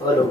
Hello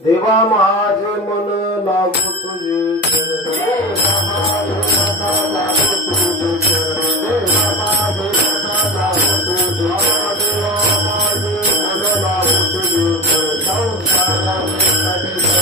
देवा माझे मन लागू तुझे देवा माझे मन लागू तुझे देवा माझे मन लागू तुझे देवा माझे मन लागू तुझे संसाराने कधी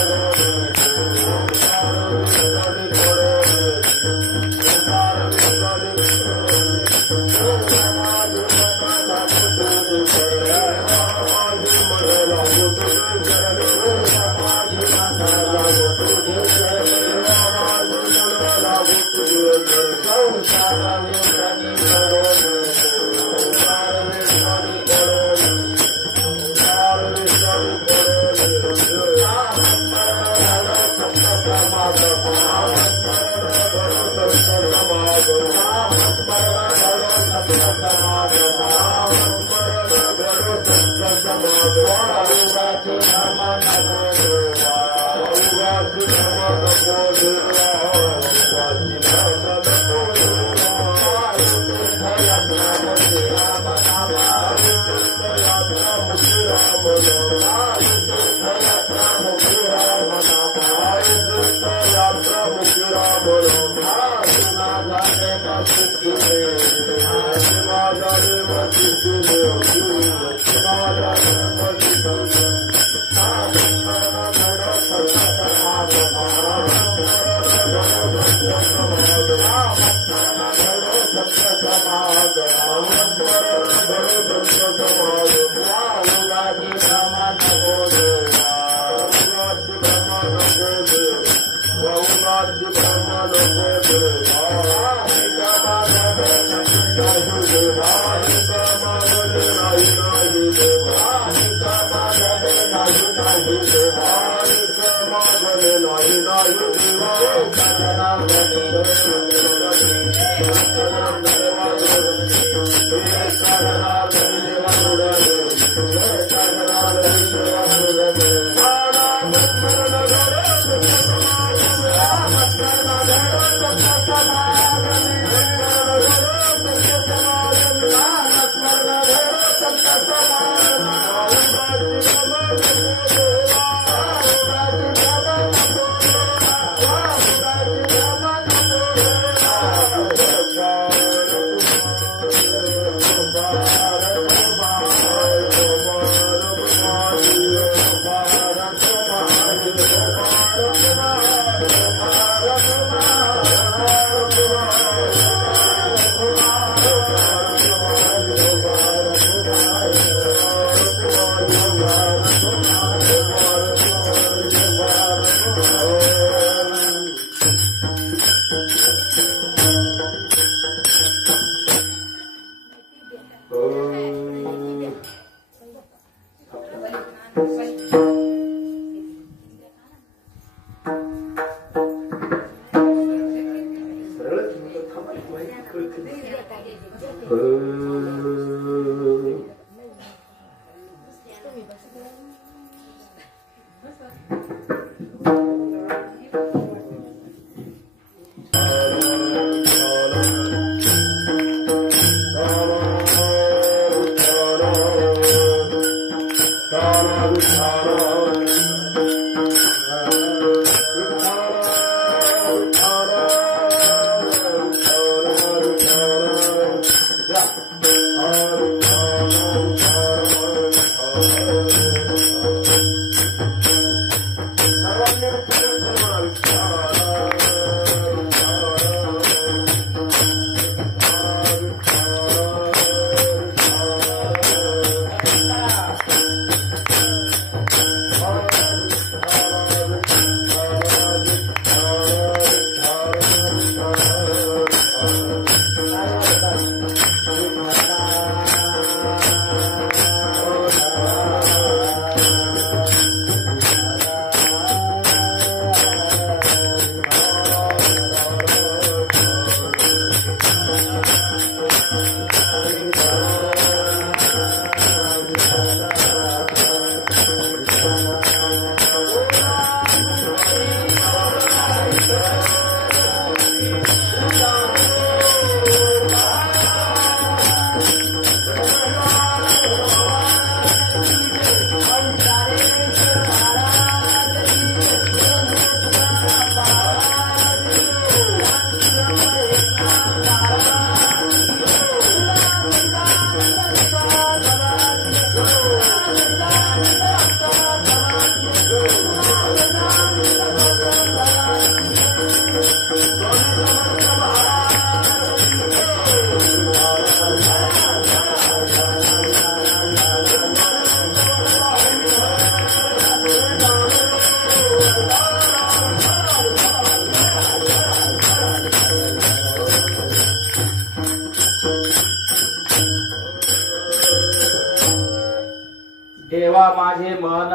देवा माझे मन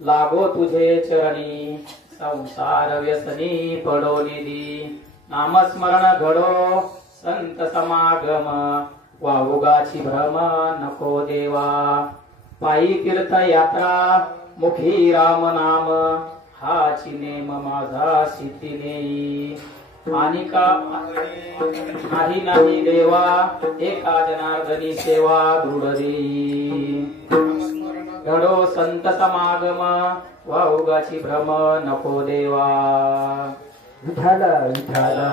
लागो तुझे चरणी, संसार व्यसनी पडो निधी, नामस्मरण घडो संत समागम, वावुगाची भ्रम नको देवा, पायी तीर्थ यात्रा मुखी राम नाम, हाची नेम माझा सिद्धी नेई, आणि का नाही नाही देवा, एका जनार्दनी सेवा दृढ देई, घडो संत समागम, वावुगाची भ्रम नको देवा, विठाला विठाला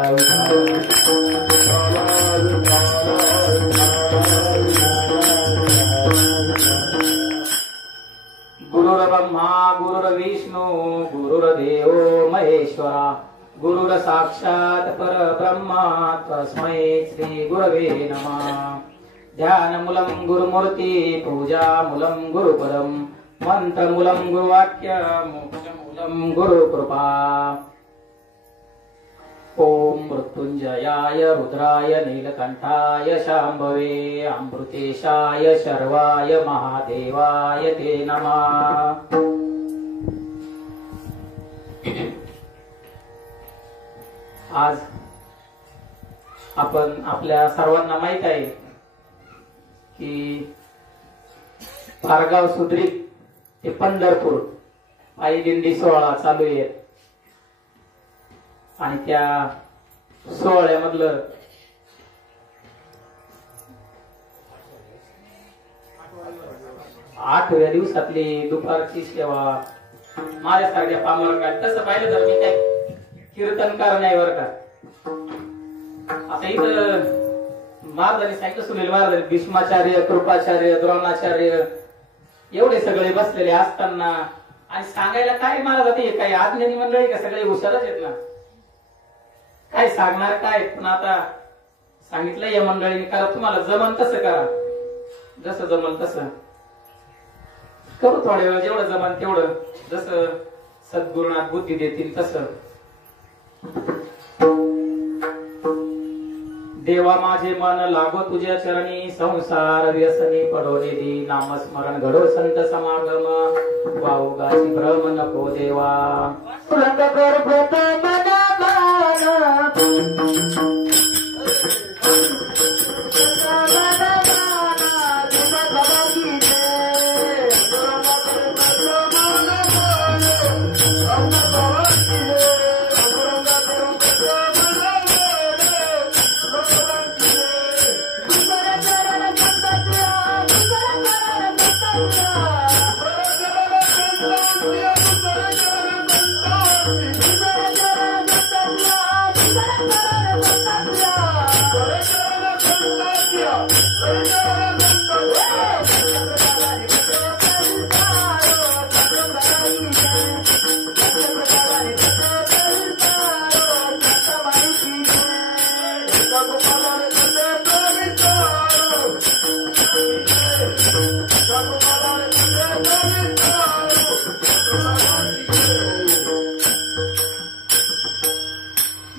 गुरुर्ब्रह्मा गुरुर्विष्णू गुरुर्देव महेश्वरा, गुरुर साक्षात परब्रह्मा तस्मै श्री गुरवे नमः, ध्यानमूलं गुरुमूर्ति पूजामूलं गुरुपदं, मंत्रमूलं गुरुवाक्य मोक्षमूलं गुरुकृपा, ओम मृत्युंजयाय रुद्राय नीलकंठाय शांभवे अमृतेशाय शर्वाय महादेवाय ते नमः। आज आपण आपल्या सर्वांना माहित आहे की पारगाव सुद्रीक ते पंढरपूर पायी दिंडी सोहळा चालू आहे आणि त्या सोहळ्यामधलं आठव्या दिवसातली दुपारची सेवा माझ्यासारख्या पामर तसं पाहिलं तर मी काय कीर्तनकार नाही बर का, आता इथं महाराजांनी सांगितलं सुनील महाराज भीष्माचार्य कृपाचार्य द्रोणाचार्य एवढे सगळे बसलेले असताना आणि सांगायला काय महाराज ते काही आज्ञानी मंडळी का सगळे हुशारच आहेत ना, काय सांगणार काय, पण आता सांगितलं या मंडळीने करा, तुम्हाला जमन तसं करा, जसं जमल तसं करू, थोड्या वेळ जेवढं जमन तेवढं, जसं सद्गुरुनाथ बुद्धी देतील तसं. देवा माझे मन लागो तुझ्या चरणी, संसार व्यसनी पडोरे दी, नामस्मरण घडो संत समागम, वावगाची भ्रम नको देवा.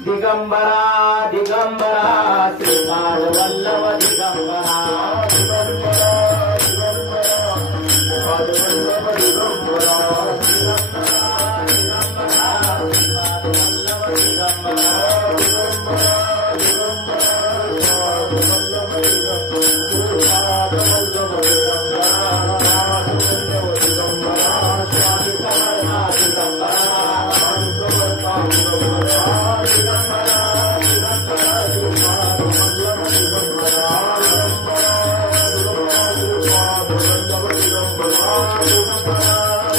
दिगंबरा दिगंबरा श्रीपाद वल्लभ दिगंबरा, दिगंबरा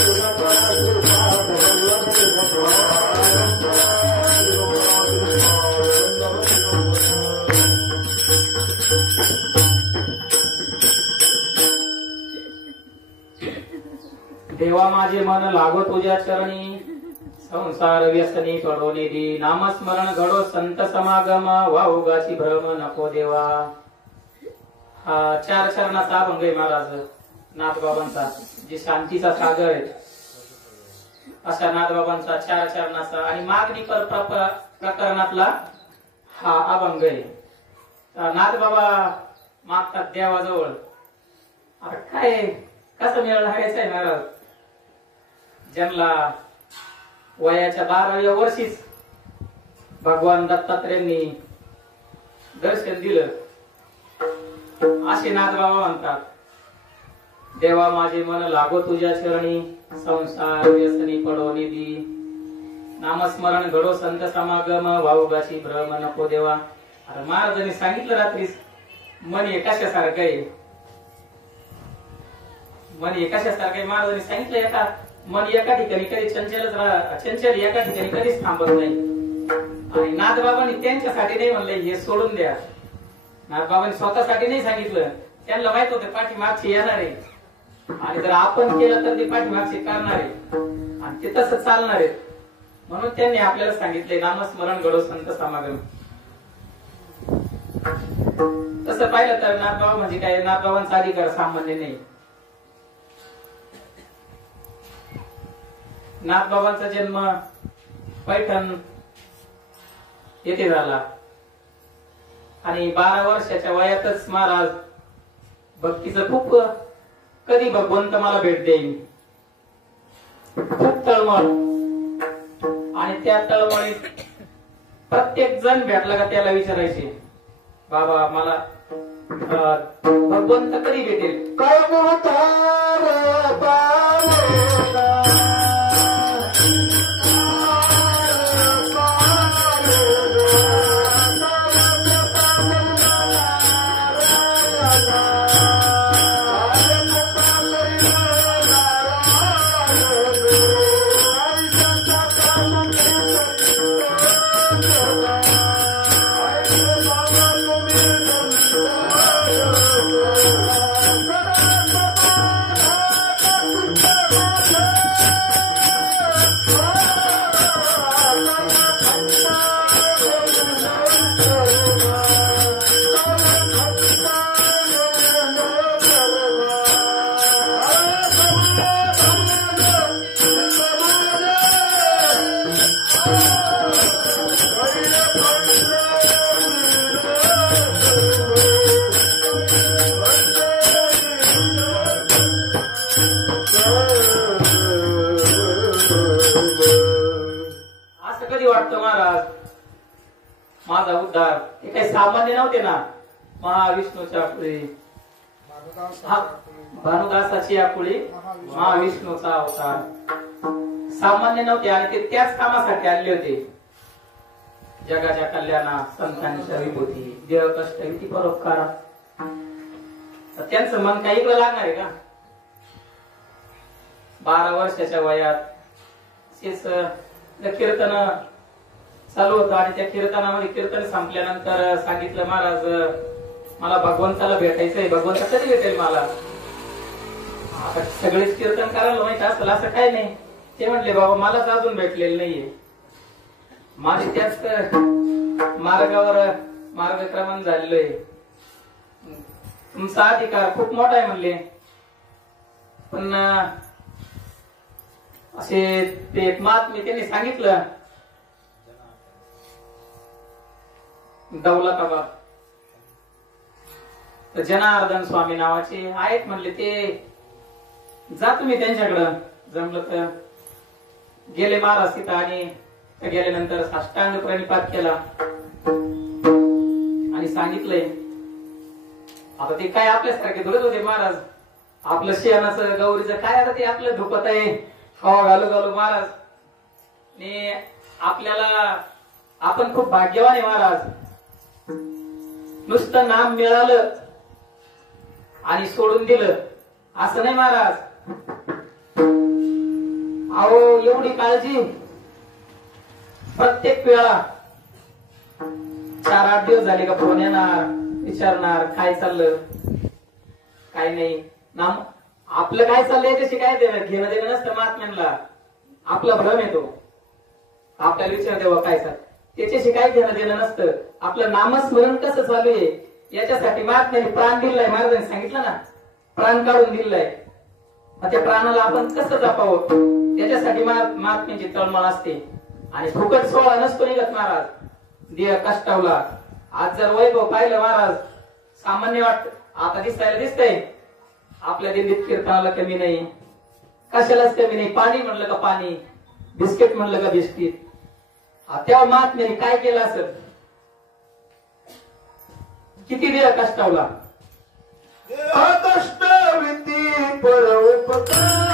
दिगंबरा श्रीपाद वल्लभ दिगंबरा, देवा माझे मन लागो तुझ्या चरणी, संसार व्यसनी पडोने दी, नामस्मरण घडो संत समागम, वावगाची भ्रम नको देवा. हा 4 चरणाचा अभंग आहे महाराज नाथबाबांचा, जे शांतीचा सागर आहे अशा नाथबाबांचा 4 चरणाचा आणि मागणी प्रकरणातला हा अभंग आहे. नाथबाबा मागतात देवाजवळ. आता काय कसं मेळ लागायचं आहे महाराज, ज्यांना वयाच्या 12व्या वर्षीच भगवान दत्तात्रेयांनी दर्शन दिलं असे नाथबाबा म्हणतात. देवा माझे मन लागो तुझ्या चरणी, संसार व्यसनी पडोने दी, नामस्मरण घडो संत समागम, वावगाची भ्रम नको देवा. आता महाराजांनी सांगितलं रात्रीच मन एकाशासारखं आहे, मन एकाशासारखं आहे. महाराजांनी सांगितलं मन एका ठिकाणी कधी चंचल एका ठिकाणी कधीच थांबत नाही. आणि नाथबाबांनी त्यांच्यासाठी नाही म्हणलंय हे सोडून द्या, नाथबाबांनी स्वतःसाठी नाही सांगितलं. त्यांना माहित होतं पाठीमागचे येणार आहे आणि जर आपण केलं तर ते पाठीमागचे करणार आहे आणि ते तसं चालणार आहे. म्हणून त्यांनी आपल्याला सांगितलंय नामस्मरण घडो संत समागम. तसं पाहिलं तर नाथबाबा म्हणजे काय, नाथबाबांचा अधिकार सामान्य नाही. नाथबाबांचा जन्म पैठण येथे झाला आणि 12 वर्षाच्या वयातच महाराज भक्तीचं खूप, कधी भगवंत मला भेट देईल खूप तळमळ, आणि त्या तळमळीत प्रत्येक जण भेटला का त्याला विचारायचे बाबा मला भगवंत कधी भेटेल. असं कधी वाटतं महाराज माझा उद्धार हे काही सामान्य नव्हते ना. महाविष्णूच्या पुढे भानुदासाची आपुळी महाविष्णूचा अवतार सामान्य नव्हते आणि ते त्याच कामासाठी आले होते. जगाच्या कल्याणा संतांच्या विभूती देह कष्ट विधी परोपकार. त्यांचं मन काही इकडे लागणार आहे का? 12 वर्षाच्या वयात कीर्तन चालू होतं आणि त्या कीर्तनामध्ये कीर्तन संपल्यानंतर सांगितलं महाराज मला भगवंताला भेटायचंय. भगवंत कधी भेटेल मला? आता सगळेच कीर्तन करायला माहित असेल असं काही नाही. ते म्हटले बाबा मलाच अजून भेटलेलं नाहीये. माझी त्याच मार्गावर मार्गक्रमण झालेलं आहे. तुमचा अधिकार खूप मोठा आहे म्हणले. पण असे ते एक महात्मे त्यांनी सांगितलं दौलताबाद तर जनार्दन स्वामी नावाचे आहेत म्हणले. ते जा तुम्ही त्यांच्याकडं. जमलं तर गेले महाराज तिथं आणि गेल्यानंतर साष्टांग प्रणिपात केला आणि सांगितलंय. आता ते काय आपल्यासारखे थोडेच होते महाराज. आपलं शेणाचं गौरीचं काय आता ते आपलं धुपत आहे हवा घालू घालू महाराज. आणि आपल्याला आपण खूप भाग्यवान आहे महाराज. नुसतं नाम मिळालं आणि सोडून दिलं असं नाही महाराज. अहो एवढी काळजी प्रत्येक वेळा 4-8 दिवस झाले का फोन येणार विचारणार काय चाललं काय नाही. नाम आपलं काय चाललंय त्याशी काय घेणं देणं नसतं महात्म्यांना. आपला भ्रम येतो. आपल्याला विचार देवा काय चाल त्याच्याशी काय घेणं देणं नसतं. आपलं नामस्मरण कसं चालू आहे याच्यासाठी महात्म्यांनी प्राण दिलाय. महाराजांनी सांगितलं ना प्राण काढून दिलाय. मग त्या प्राणाला आपण कसं जपावं त्याच्यासाठी महात्म्यांची तळमळ असते. आणि फुकट सोहळा नसतो निघत महाराज. देह कष्टावला. आज जर वैभव पाहिलं महाराज सामान्य वाटत. आता दिसतंय आपल्या दिल्लीत कीर्तनाला कमी नाही कशालाच कमी नाही. पाणी म्हणलं का पाणी बिस्किट म्हणलं का बिस्किट. तेव्हा महात्म्याने काय केलं असेल किती देह कष्टावला. कष्ट विधी परोपकारी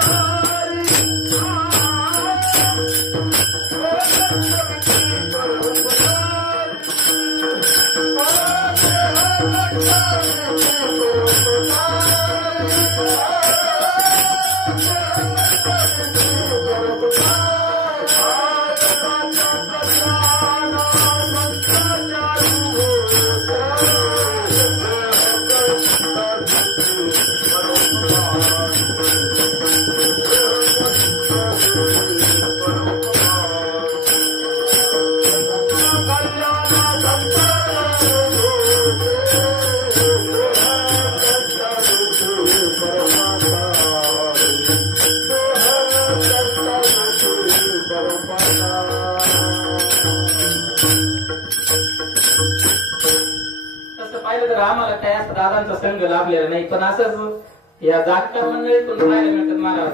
आम्हाला काय असं दादांचा संघ लाभलेला नाही. पण असंच या जागकर मंडळीतून पाहायला मिळतात महाराज.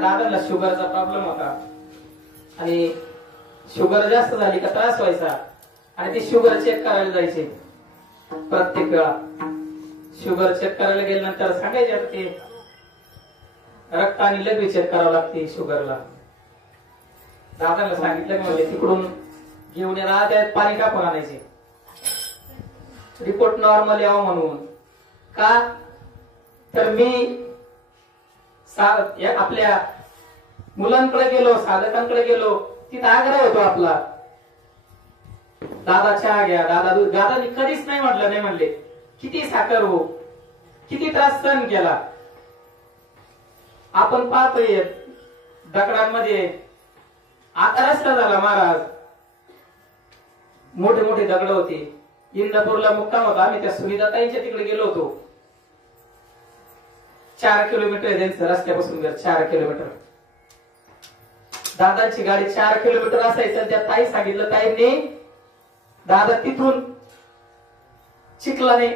दादाला शुगरचा प्रॉब्लेम होता आणि शुगर जास्त झाली का त्रास व्हायचा आणि ते शुगर चेक करायला जायचे. प्रत्येक वेळा शुगर चेक करायला गेल्यानंतर सांगायचे ते रक्त आणि लघवी चेक करावं लागते शुगरला. दादाला सांगितलं म्हणजे तिकडून घेऊन त्यात पाणी टाकून आणायचे रिपोर्ट नॉर्मल यावं म्हणून. का तर मी आपल्या मुलांकडे गेलो साधकांकडे गेलो तिथं आग्रह होतो आपला दादा चहा घ्या दादा दूध. दादानी कधीच नाही म्हटलं नाही म्हणले. किती साखर हो किती त्रास सहन केला आपण पाहतोय दगडांमध्ये. आता रस्ता झाला महाराज. मोठे मोठे दगड होते. इंदापूरला मुक्काम होता. आम्ही त्या सुनीताताईंच्या तिकडे गेलो होतो. 4 किलोमीटर आहे त्यांचं रस्त्यापासून घर 4 किलोमीटर. दादांची गाडी 4 किलोमीटर असायचं. त्या ताई सांगितलं, ताईंनी दादा तिथून चिखलाने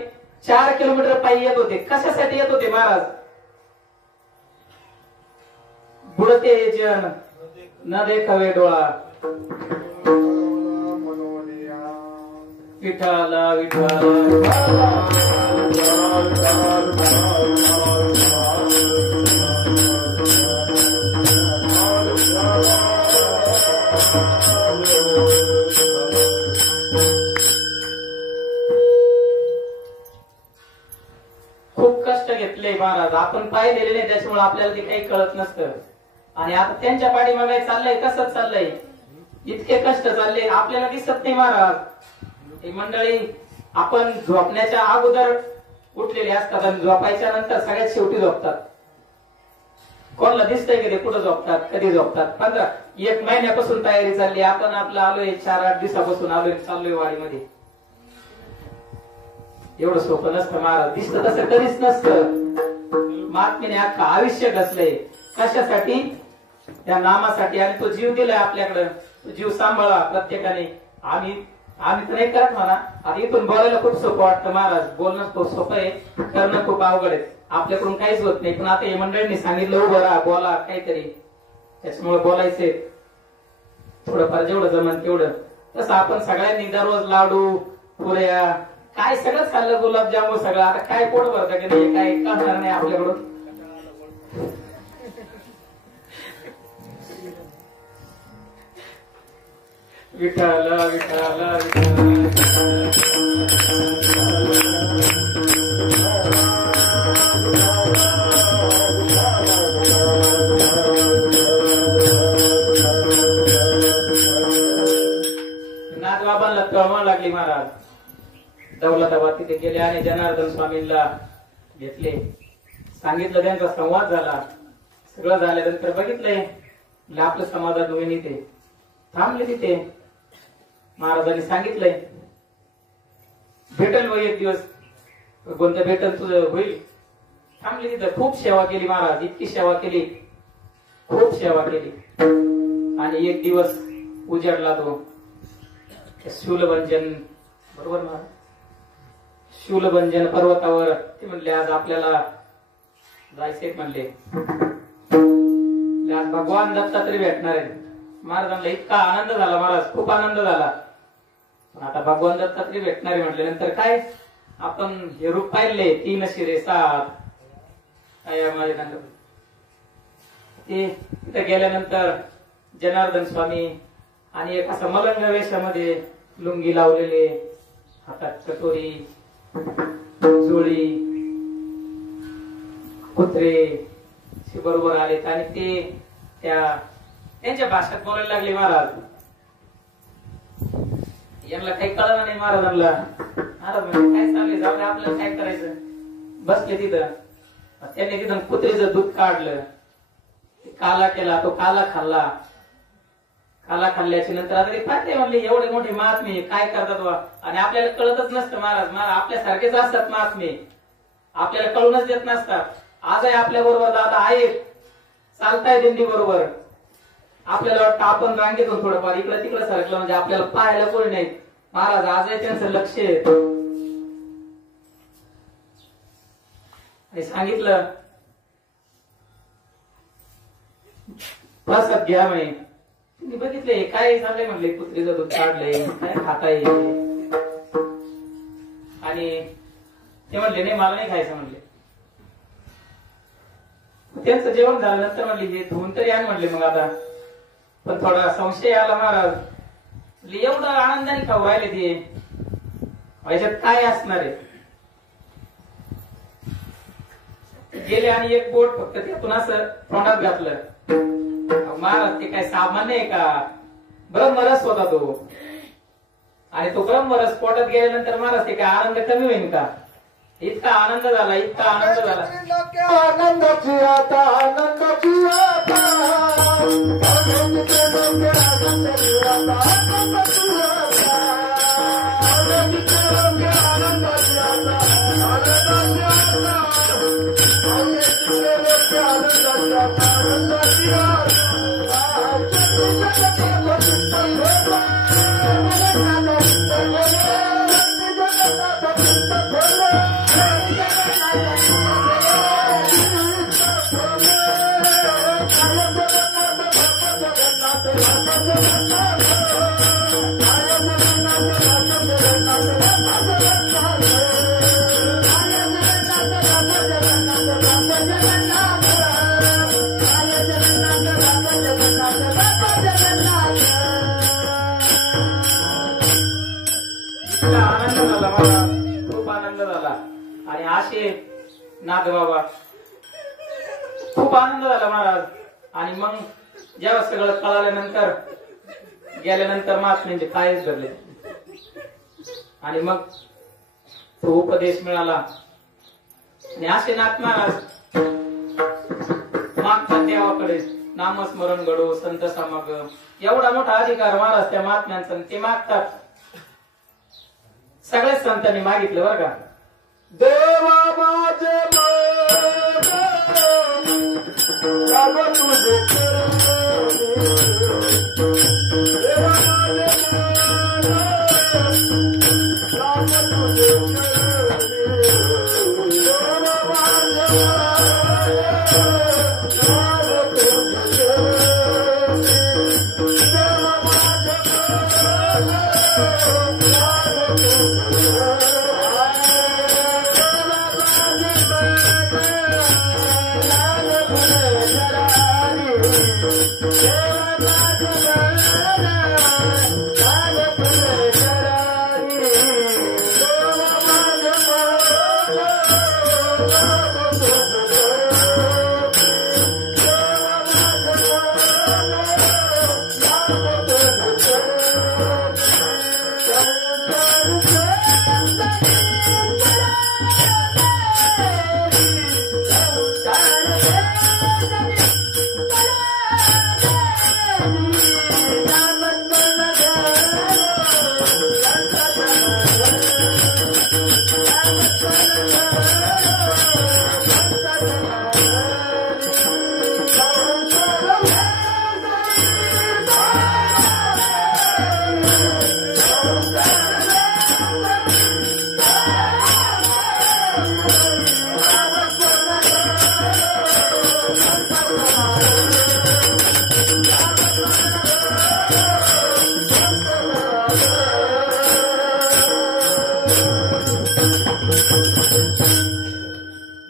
4 किलोमीटर पायी येत होते. कशासाठी येत होते महाराज? बुडते जन न देखावे डोळा, विठाला विठाला. खूप कष्ट घेतले महाराज, आपण पाहिलेले नाही त्याच्यामुळे आपल्याला ते काही कळत नसतं. आणि आता त्यांच्या पाठीमागे चाललंय तसंच चाललंय, इतके कष्ट चालले आपल्याला दिसत नाही महाराज. ही मंडळी आपण झोपण्याच्या अगोदर उठलेली असतात आणि झोपायच्या नंतर सगळ्यात शेवटी झोपतात. कोणाला दिसतंय कधी कुठं झोपतात, कधी झोपतात? 1 महिन्यापासून तयारी चालली, आपण आपलं आलोय 4-8 दिवसापासून आलोय, चाललोय वाडीमध्ये. एवढं सोपं नसतं महाराज, दिसतं तसं कधीच नसतं. महात्म्याने अख्खं आयुष्य घसलंय कशासाठी? त्या नामासाठी. आणि तो जीव दिलाय आपल्याकडं, तो जीव सांभाळा प्रत्येकाने. आम्ही तर नाही करत म्हणा. आता इथून बोलायला खूप सोपं वाटतं महाराज, बोलणं खूप सोपं आहे, करणं खूप अवघड आहे. आपल्याकडून काहीच होत नाही. पण आता हे मंडळींनी सांगितलं उभं राहा, बोला काहीतरी, त्याच्यामुळे बोलायचंय थोडंफार जेवढं जमन तेवढं. तसं आपण सगळ्यांनी दररोज लाडू, पुऱ्या, काय सगळंच खाल्लं, गुलाबजामुन सगळं. आता काय पोट भरतं की नाही, काय कळणार नाही आपल्याकडून. विठाला विठाला नाथबाबांना तळमळ लागली महाराज. दौलताबाद तिथे गेले आणि जनार्दन स्वामींना घेतले, सांगितलं, त्यांचा संवाद झाला. सगळं झाल्यानंतर बघितलंय आपलं समाधान होईन, इथे थांबले. तिथे महाराजांनी सांगितलंय, भेटल वय एक दिवस, कोणतं भेटल तुझं होईल. थांबले तिथं. खूप सेवा केली महाराज, इतकी सेवा केली, खूप सेवा केली. आणि एक दिवस उजाडला तो शूलभंजन, बरोबर महाराज, शूलभंजन पर्वतावर. ते म्हणले आज आपल्याला जायचे, म्हणले आज भगवान दत्तात्रय भेटणार आहे. महाराजांना इतका आनंद झाला महाराज, खूप आनंद झाला. पण आता भगवान दत्तात्रय भेटणार आहे म्हटल्यानंतर काय, आपण हे रूप पाहिले, 3 शिरे 7 ते तिथे गेल्यानंतर जनार्दन स्वामी आणि एक असा मलंग वेशामध्ये, लुंगी लावलेले, हातात कटोरी, जोळी, कुत्रे बरोबर आलेत. आणि ते त्यांच्या भाषेत बोलायला लागले महाराज. यांना काही कळलं नाही महाराजांना. महाराज म्हणजे काय चाललंय, जाऊ दे आपल्याला काय करायचं. बसले तिथं. त्यांनी तिथं कुत्रीचं दूध काढलं, काला केला, तो काला खाल्ला. काला खाल्ल्याच्या नंतर आता ते पाहते म्हणले, एवढे मोठे महात्मे काय करतात बा. आणि आपल्याला कळतच नसतं महाराज. आपल्यासारखेच असतात महात्मे, आपल्याला कळूनच देत नसतात. आजही आपल्या बरोबर दादा आहेत, चालताय दिंडी बरोबर. आपल्याला वाटतं आपण रांगेतून थोडंफार इकडे तिकडे सरकलं म्हणजे आपल्याला पाहायला कोणी नाही. महाराज आजही त्यांचं लक्ष आहे. आणि सांगितलं, प्रसाद घ्या म्हणे. तुम्ही बघितले काय झालंय म्हणले, कुत्रीचं दूध काढलंय, काय खाताय. आणि ते म्हणले नाही मला नाही खायचं म्हणले. त्यांचं जेवण झाल्यानंतर म्हणले हे धुवून तरी आण म्हणले. मग आता पण थोडा संशय आला महाराज, एवढं आनंदाने खाऊ राहिले ते, याच्यात काय असणार आहे. गेले आणि एक बोट फक्त त्यातून असं तोंडात घातलं. महाराज ते काय सामान्य आहे का, ब्रह्मरस होता तो. आणि तो ब्रह्मरस पोटात गेल्यानंतर महाराज ते काय आनंद कमी होईल का. इतका आनंद झाला, इतका आनंद झाला. आनंदाची आता, आनंदाची आता, आनंदाची खूप आनंद झाला आणि असे नागबाबा खूप आनंद झाला महाराज. आणि मग जेव्हा सगळं कळाल्यानंतर गेल्यानंतर महात्म्यांचे पायच धरले आणि मग तो उपदेश मिळाला. आणि असे नाथ महाराज मागतात देवाकडे नामस्मरण घडो संत समागम एवढा मोठा अधिकार महाराज त्या महात्म्यांचा ते मागतात. सगळ्याच संतांनी मागितलं बरं का. देवा माझे बाबा तुझे देवा माझे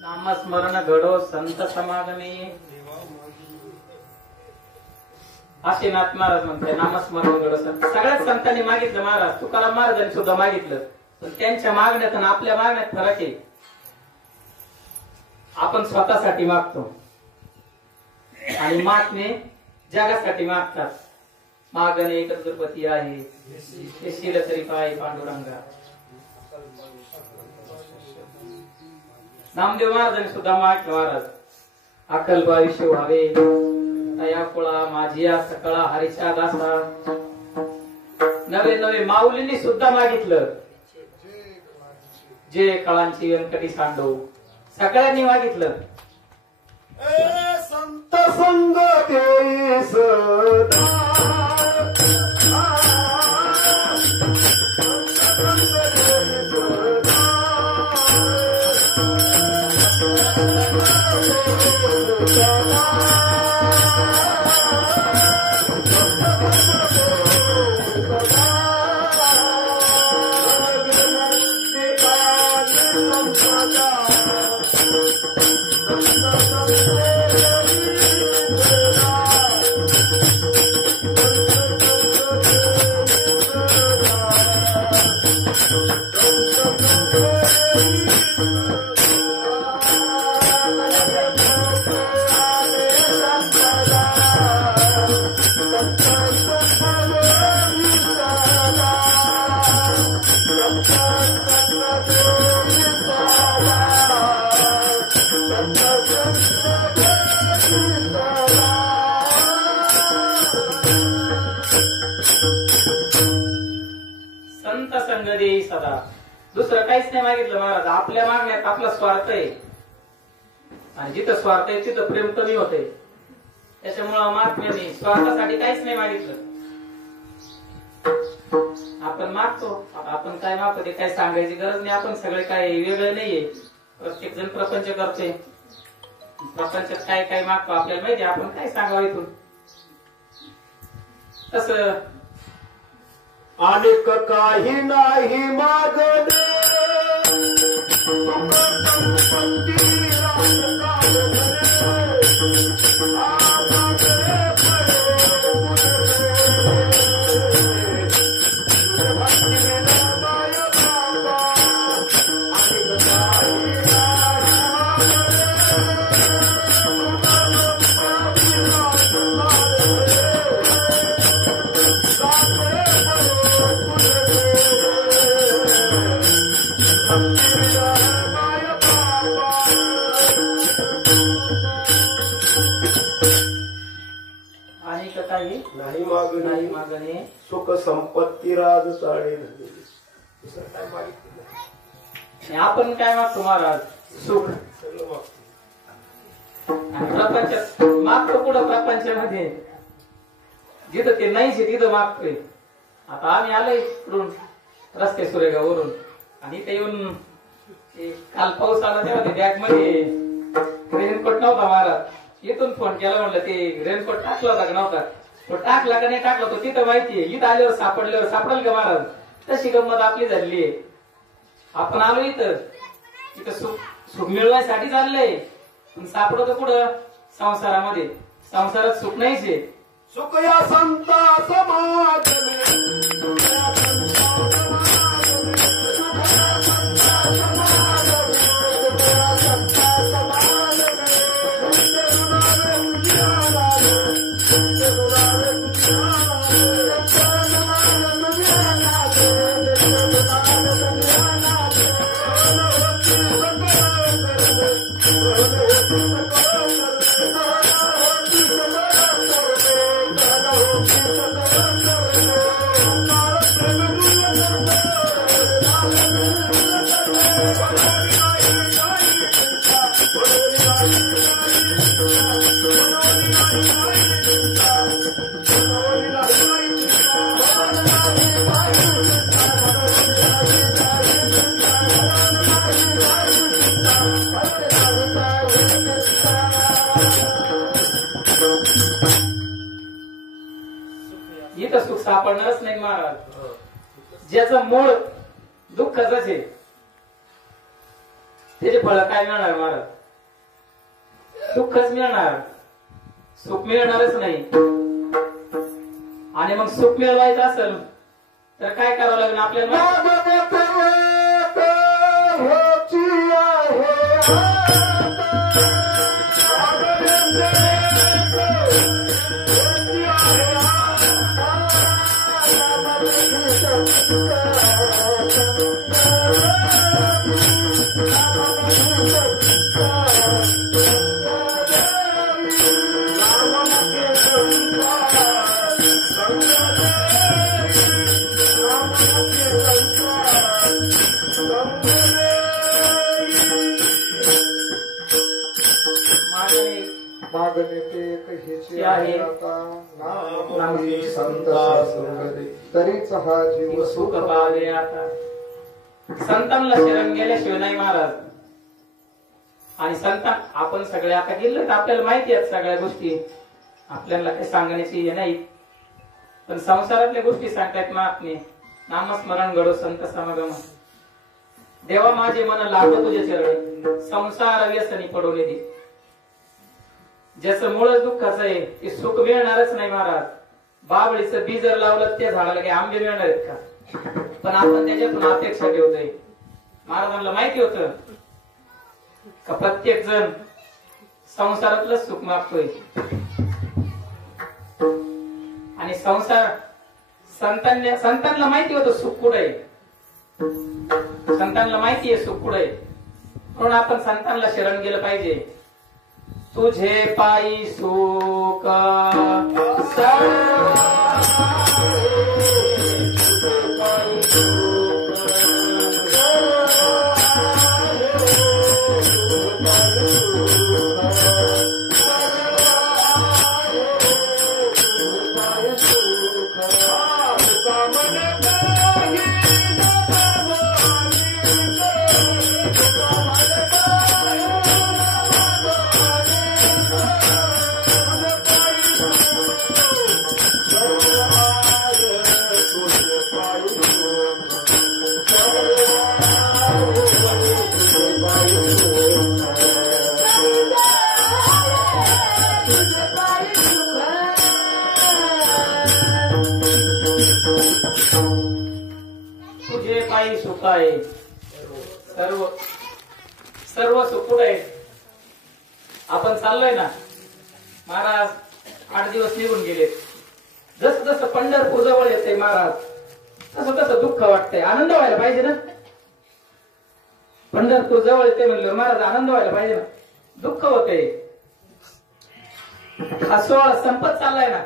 नामस्मरण घडो संत समागमे असे नाथ महाराज म्हणते. नामस्मरण घडो संत सगळ्याच संतांनी मागितलं महाराज. तुकाराम महाराजांनी सुद्धा मागितलं. पण त्यांच्या मागण्यात आणि आपल्या मागण्यात फरक आहे. आपण स्वतःसाठी मागतो आणि महात्मे जगासाठी मागतात. मागणे एकच गणपती आहे ते शिल तरी पाय पांडुरंगा. नामदेव महाराजांनी सुद्धा मागितलं महाराज अकल्प आयुष्य व्हावे तया कुळा माझिया सकळा हरीच्या दासा. नवे नवे माऊलींनी सुद्धा मागितलं जे कळांची व्यंकटी सांडो. सगळ्यांनी मागितलं संत संग देई सदा संत संग देई सदा. दुसरं काहीच नाही मागितलं महाराज. आपल्या मागण्यात आपला स्वार्थ आहे आणि जिथं स्वार्थ आहे तिथं प्रेम कमी होते. त्याच्यामुळं महात्म्याने स्वार्थासाठी काहीच नाही मागितलं. आपण मागतो. आपण काय मागतो ते काय सांगायची गरज नाही. आपण सगळे काय वेगळे नाहीये. प्रत्येक जण प्रपंच करते. प्रपंचात काय काय मागतो आपल्याला माहिती. आपण काय सांगावं इथून. तसं अनेक काही नाही मागणे नाही मागणे सुख संपत्ती राज चाळे दुसरं काय मागितलं. आपण काय मागतो महाराज? सुख. सगळं मागतो. प्रपंच मागतो पुढं प्रपंचामध्ये जिथं ते नाहीच तिथं मागतोय. आता आम्ही आलोय इकडून रस्ते सुरेगावरून आणि इथे येऊन काल पाऊस आला तेव्हा ते बॅग मध्ये रेनकोट नव्हता महाराज. इथून फोन केला म्हणलं ते रेनकोट टाकला होता का नव्हता. तो टाकला का नाही टाकला तो तिथं माहितीये. इथं आल्यावर सापडल्यावर सापडेल का महाराज? तशी गंमत आपली झालेली आहे. आपण आलो इथं सुख मिळवायसाठी चाललंय पण सापडतो कुठं? संसारामध्ये. संसारात सुख नाहीच आहे. सुख या संता समाज इथं सुख सापडणारच नाही महाराज. ज्याचं मूळ दुःखच आहे त्याचे फळ काय मिळणार महाराज? दुःखच मिळणार, सुख मिळणारच नाही. आणि मग सुख मिळवायचं असेल तर काय करावं लागेल आपल्याला? मागणे ते कशाचे आहे नामी संता संगती तरीच हा जीव सुख पावे. आता संतांना शरण गेल्याशिवाय नाही महाराज. आणि संतान आपण सगळे आता गेलो तर आपल्याला माहिती आहेत सगळ्या गोष्टी. आपल्याला काही सांगण्याची हे नाही पण संसारातल्या गोष्टी सांगतायत महात्मे. नामस्मरण घडो संत समागम. देवा माझे मन लागो तुझ्या चरणी. संसार व्यसनी पडवले दे. ज्याचं मूळच दुःखाचं आहे ते सुख मिळणारच नाही महाराज. बाबळीचं बी जर लावलं त्या झाडाला काही आंबे मिळणार आहेत का? पण आपण त्याच्यातून अपेक्षा ठेवतोय. महाराजांना माहिती होतं का प्रत्येक जण संसारातलं सुख मागतोय. आणि संसार संतांना माहिती होतं सुख कुठे आहे. संतांना माहिती आहे सुख कुठे आहे. म्हणून आपण संतांना शरण गेलं पाहिजे. तुझे पायी सुख तुझे पायी सुख आहे, सर्व सर्व सुख कुठे आहे? आपण चाललोय ना महाराज, 8 दिवस निघून गेले. जसं जसं पंढरपूर जवळ येते महाराज, तसं तसं दुःख वाटतंय. आनंद व्हायला पाहिजे ना, पंढरपूर जवळ येते म्हणलं महाराज, आनंद व्हायला पाहिजे ना, दुःख होते. हा सोहळा संपत चाललाय ना,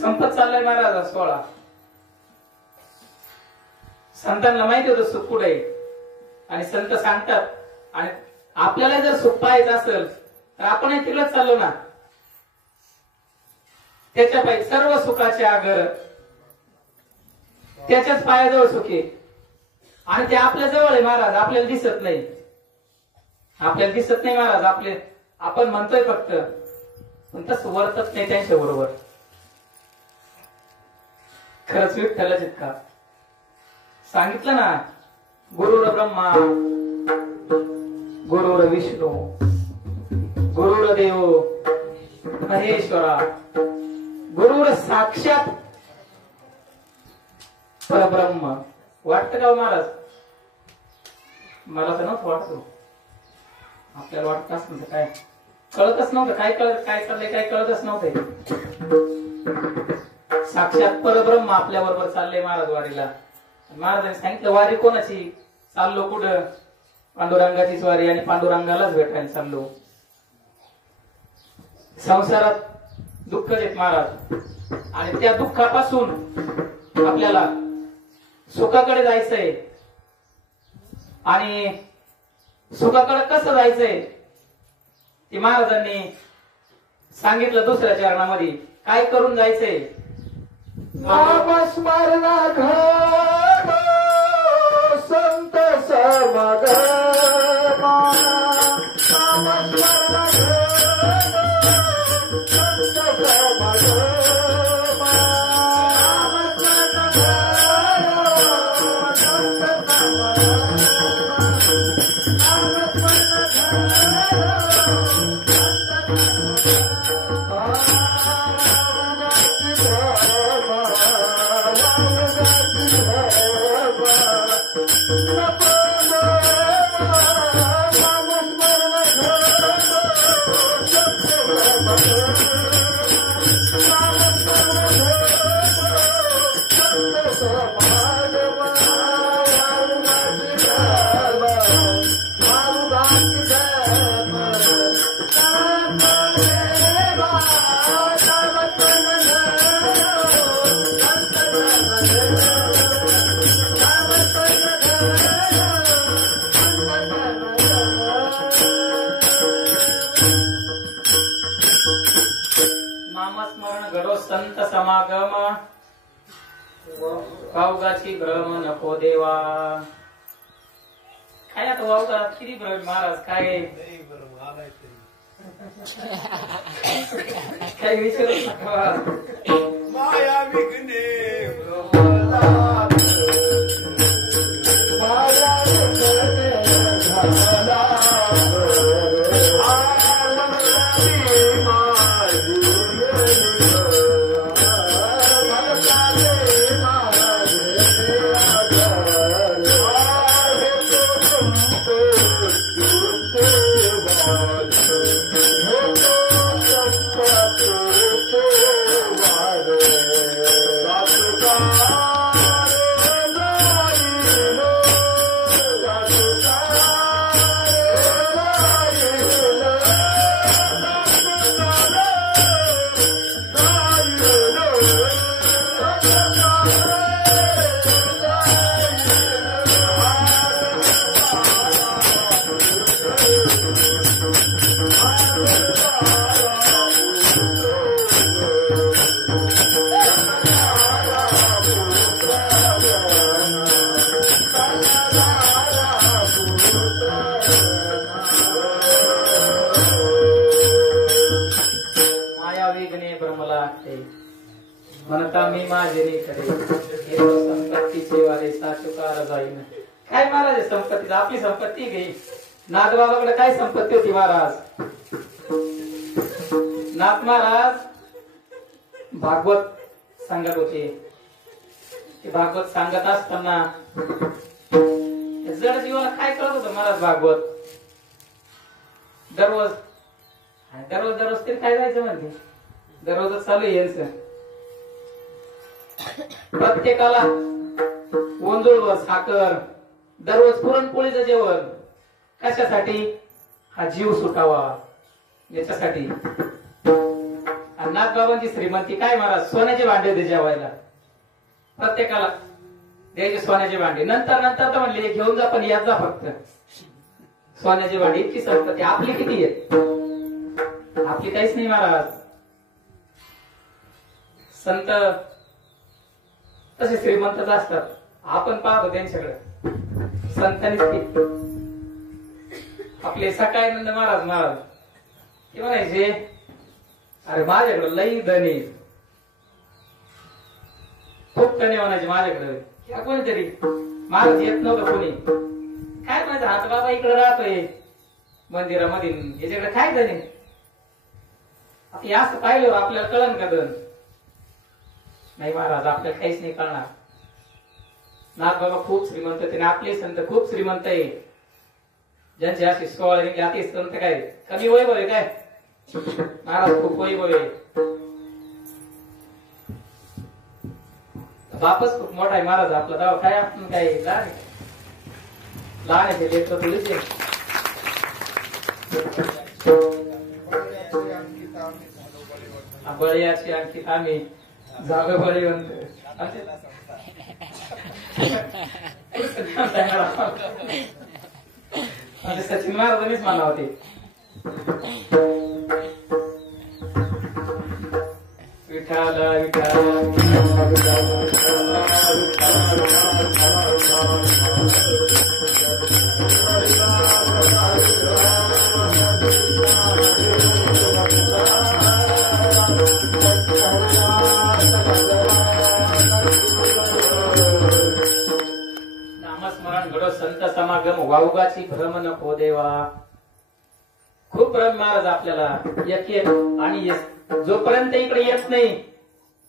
संपत चाललाय महाराज हा सोहळा. संतांना माहिती होतं सुख कुठे आहे, आणि संत सांगतात. आणि आपल्याला जर सुख पाहायचं असेल तर आपणही तिकडच चाललो ना. त्याच्या पायी सर्व सुखाचे आगर, त्याच्याच पायाजवळ सुख आहे. आणि ते आपल्या जवळ आहे महाराज, आपल्याला दिसत नाही, आपल्याला दिसत नाही महाराज. आपण म्हणतोय फक्त, पण तसं वर्तत नाही त्यांच्या बरोबर. खरंच विठ्ठलच इतका सांगितलं ना, गुरुर ब्रह्मा गुरुर विष्णू गुरुर देव महेश्वरा गुरुर साक्षात परब्रह्म. वाटतं का महाराज? मला तर नव्हतं वाटतो. आपल्याला वाटत असं काय कळतच नव्हतं, काय चाललंय काय कळतच नव्हतं. साक्षात परब्रह्म आपल्या बरोबर चाललंय महाराज वारीला. महाराजांनी सांगितलं वारी कोणाची? चाललो कुठं? पांडुरंगाचीच वारी, आणि पांडुरंगालाच भेटायला चाललो. संसारात दुःख देत महाराज, आणि त्या दुःखापासून आपल्याला सुखाकडे जायचंय. आणि सुखाकडे कसं जायचंय ते महाराजांनी सांगितलं दुसऱ्या चरणामध्ये. काय करून जायचंय? नामस्मरणा घ्यावा संत समागमा, नामस्मरणा घ्यावा संत समागमा, नामस्मरणा घ्यावा संत नामस्मरण घडो संत समागम, वावगाची भ्रम नको देवा. काय आता वावगा किती भ्रम महाराज, काय काय विचारू नका. माया विघ्ने म्हणता मी माझे करे संपत्तीचे वारे साचुकार जाईन. काय महाराज संपत्ती? आपली संपत्ती घे. नागबाबाकडे काय संपत्ती होती महाराज? नाथ महाराज भागवत सांगत होते. ते भागवत सांगत असताना जड जीवाला काय कळत होतं महाराज भागवत. दररोज दररोज तरी काय जायचं म्हणते, दररोजच चालू आहे यांचं. प्रत्येकाला ओंजळवर साखर, दररोज पुरणपोळीचं जेवण. कशासाठी? हा जीव सुटावा याच्यासाठी. आणि नाथबाबांची श्रीमंती काय महाराज? सोन्याचे भांडे होते जेवायला, प्रत्येकाला द्यायचे सोन्याचे भांडे. नंतर तर म्हणले घेऊन जा, पण यात जा फक्त. सोन्याची भांडी इतकी संपत्ती. आपली किती आहेत? आपली काहीच नाही महाराज. संत तसे श्रीमंतच असतात. आपण पाहतो त्यांच्याकडे संतांनीच की आपले सकाळानंद महाराज ते म्हणायचे, अरे माझ्याकडे लई धनी, खूप धनी म्हणायचे माझ्याकडे. या कोणीतरी महाराज येत नव्हतं कोणी. काय म्हणायचं, हात बाबा इकडे राहतोय मंदिरामध्ये, याच्याकडे काय धनी. असं पाहिलं आपल्याला कळन का धन? नाही महाराज, आपल्याला काहीच नाही कळणार. नाथबाबा खूप श्रीमंत होते, आपले संत खूप श्रीमंत आहे. ज्यांचे असे 16 निघले ते संत काय कमी वैभव आहे काय? महाराज खूप वैभव आहे. बापच खूप मोठा आहे महाराज आपला. दावा काय आपण काय लहान आहे लेकर थोडीच आहे. बळीयाची अंकित आम्ही जागा बळीवंत. सचिन महाराजांनीच मला होते. विठाल नामस्मरण घडो संत समागम वाऊगाची भ्रम नको देवा. खूप भ्रम महाराज आपल्याला एक आणि जोपर्यंत इकडे येत नाही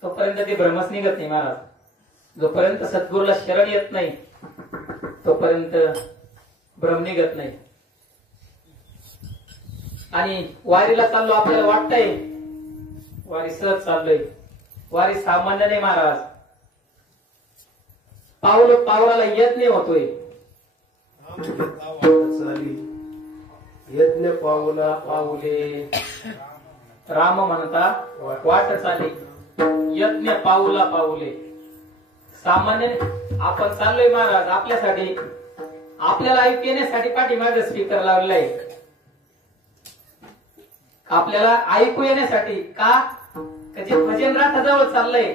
तोपर्यंत ते भ्रमच निघत नाही महाराज. जोपर्यंत सद्गुरूला शरण येत नाही तोपर्यंत भ्रम निघत नाही. आणि वारीला चाललो आपल्याला वाटतंय वारी सहज चाललोय. वारी सामान्य नाही महाराज. पावलाला यज्ञ होतोय. यज्ञ पावला पाऊले राम म्हणता वाट चाली, यज्ञ पाऊला पाऊले. सामान्य आपण चाललोय महाराज आपल्यासाठी, आपल्याला ऐकू येण्यासाठी पाठीमागे स्पीकर लावलेला आहे. आपल्याला ऐकू येण्यासाठी का? जे भजन राठाजवळ चाललंय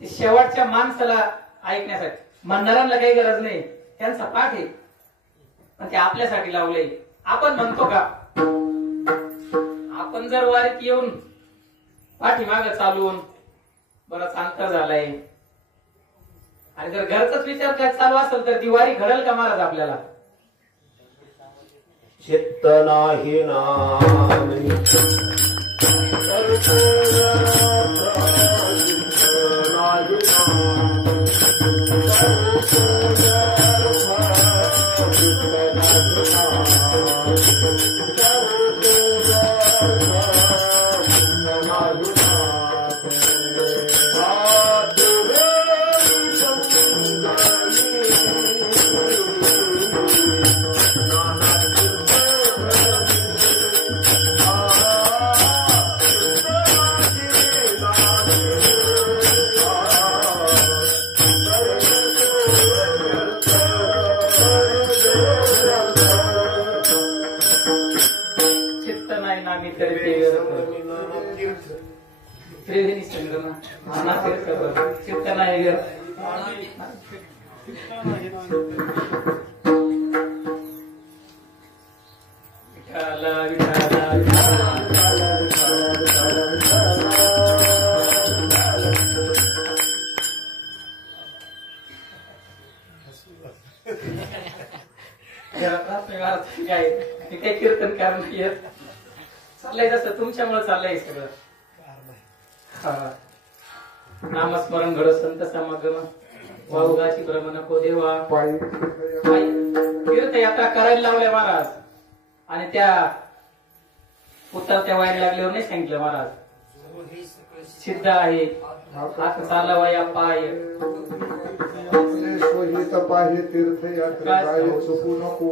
ते शेवटच्या माणसाला ऐकण्यासाठी. म्हणणाऱ्यांना काही गरज नाही, त्यांचा पाठ आहे, पण ते आपल्यासाठी लावलंय. आपण म्हणतो का? आपण जर वारीत येऊन पाठीमाग चालून बराच अंतर झालाय आणि जर घरचाच विचार काय चालू असेल तर ती वारी घडेल का महाराज आपल्याला? चित्त नाही नामी त्रिवेणी संगम नाना तीर्थ चित्त नाही ग. विठाला विठाला काय काही कीर्तन कारण येत चाललंय तसं तुमच्यामुळे चाललंय सगळं. नामस्मरण घड संत समागम वाहुगाची भ्रम नको देवा. पायी तीर्थयात्रा करायला लावल्या महाराज आणि त्या उतरत्या वाईट लागल्यावर नाही सांगितलं महाराज. सिद्ध आहे हात चालवा या पाय स्वहित पाहे तीर्थयात्रा जाय चुकू नको.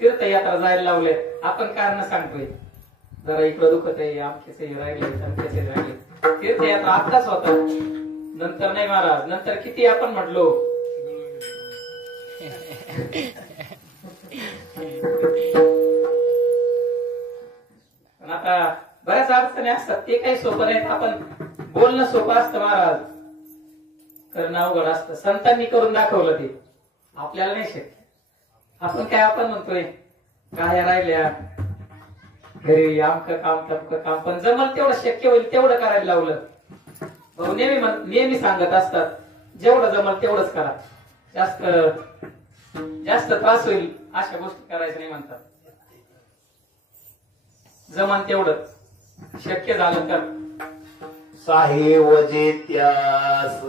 तीर्थयात्रा जायला लावले आपण कारण सांगतोय जरा इकडं दुखत आहे आमचे राहिले आमचे राहिले. तीर्थयात्रा आताच होता नंतर नाही महाराज. नंतर किती आपण म्हटलो पण आता बऱ्याच अडचणी असतात ते काही सोपं नाहीत. आपण बोलणं सोपं असतं महाराज करणं अवघड असतं. संतांनी करून दाखवलं ते आपल्याला नाही शक्य. आपण काय आपण म्हणतोय काय राहिल्या घरी आमकं काम तमकं काम पण जमल तेवढं शक्य होईल तेवढं करायला लावलं. भाऊ नेहमी सांगत असतात जेवढं जमल तेवढंच करा. जास्त जास्त त्रास होईल अशा गोष्टी करायच्या नाही म्हणतात. जमन तेवढं शक्य झालं तर साहेब जेत्यास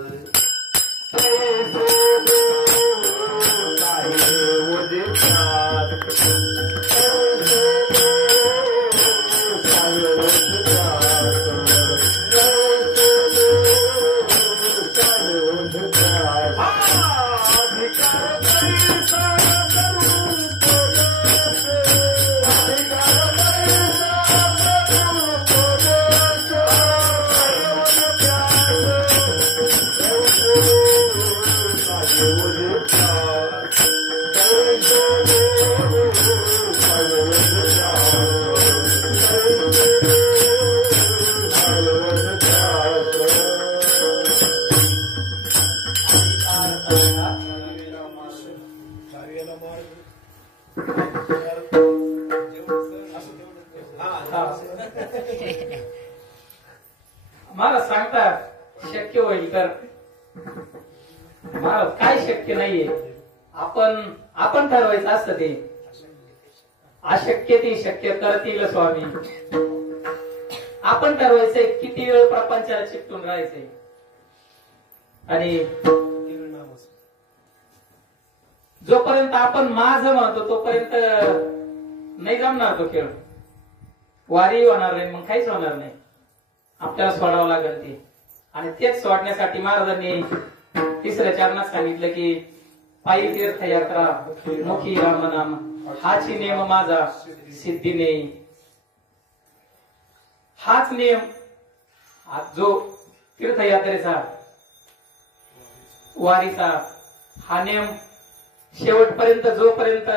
महाराज सांगतात शक्य होईल तर महाराज काय शक्य नाहीये आपण ठरवायचं असतं ते. अशक्य ती शक्य करतील स्वामी. आपण ठरवायचंय किती वेळ प्रपंचाला चिकटून राहायचंय आणि जोपर्यंत आपण माझं म्हणतो तोपर्यंत नाही जमणार तो खेळ. वारी होणार नाही मग काहीच होणार नाही. आपल्याला सोडावं लागेल ते. आणि तेच सोडण्यासाठी महाराजांनी तिसऱ्या चरणात सांगितलं की पायी तीर्थयात्रा मुखी राम नाम हाची नियम माझा सिद्धी नेई. हाच नियम जो तीर्थयात्रेचा वारीचा हा नियम शेवटपर्यंत जोपर्यंत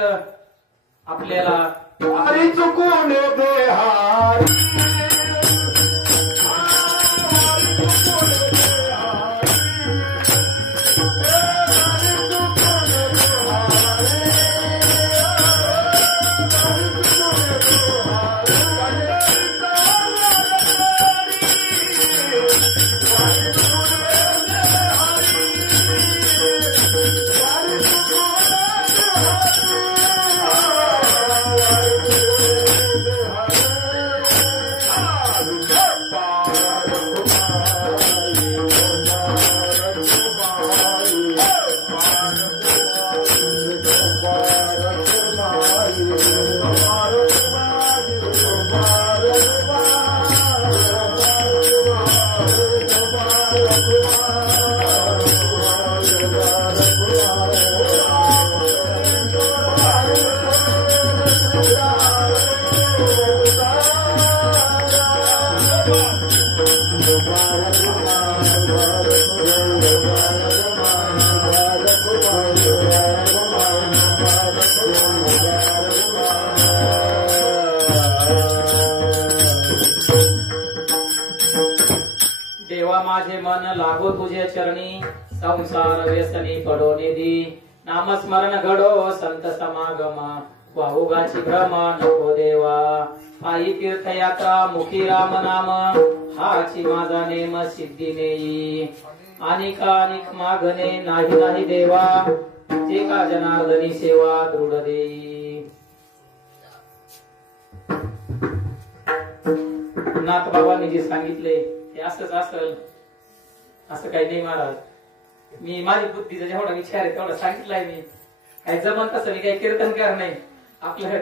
आपल्याला वारी चुकून देहार देवा माझे मन लागो तुझे चरणी संसार व्यसनी पडो निधी नामस्मरण घडो संत समागम वाहुगाची भ्रम नको देवा पायी तीर्थयात्रा मुखी राम नाम हाची माझा नेम सिद्धी नेई अनिक मागणे नाही नाही देवा जे का जनार्दनी सेवा दृढ देई. नाथ बाबांनी जे सांगितले ते असंच असेल असं काही नाही महाराज. मी माझी बुद्धीचा जेवढा विचार आहे तेवढा सांगितलाय मी. काही जमन तसं मी काही कीर्तनकार नाही. आपलं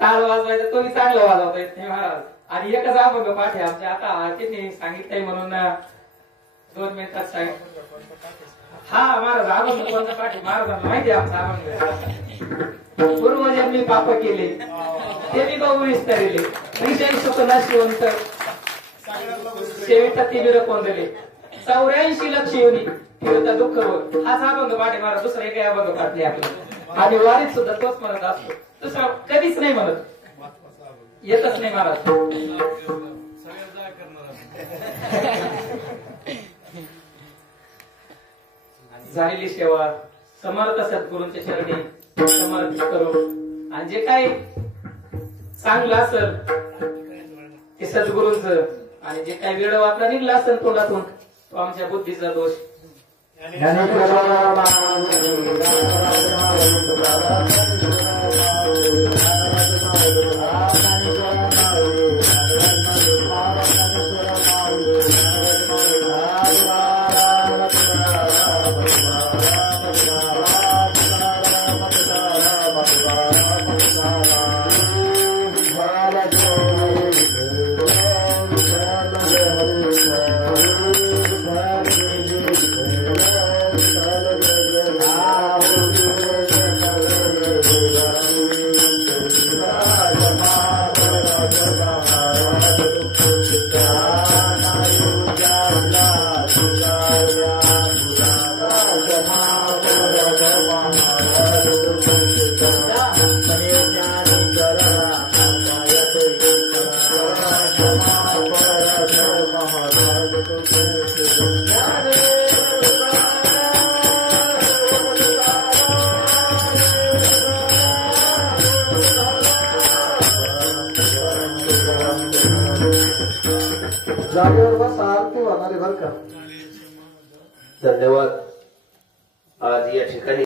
टाळ वाजवायचं तोही चांगलं वाजवता येत नाही महाराज. आणि एकच अभंग पाठ आहे आमच्या. आता त्यांनी सांगितलंय म्हणून 2 मिनिटात सांगितलं. हा महाराज अभंग कोणता पाठ आहे महाराजांना माहिती आहे आमचा अभंग. पूर्वजन्मी पाप केले ते मी बघू विस्तारिले विषय सुख नाशिवंत शेविता तिबिर कोंदले 84 लक्ष येऊनी फिरता दुःख होय. हाच अभंग पाठ आहे महाराज. दुसरा एक अभंग पाठ नाही आपलं. आणि वारीत सुद्धा तोच म्हणत असतो. दुसरा कधीच नाही म्हणत. येतच नाही महाराज. झालेली सेवा समर्थ सद्गुरूंच्या चरणी समर्पित करू. आणि जे काही चांगलं असेल ते सद्गुरूंच. आणि जे काही वेळ आपला निघला असेल तोंडातून तो आमच्या बुद्धीचा दोष. जागेवर बसा आरती होणार आहे बरं का. धन्यवाद. आज या ठिकाणी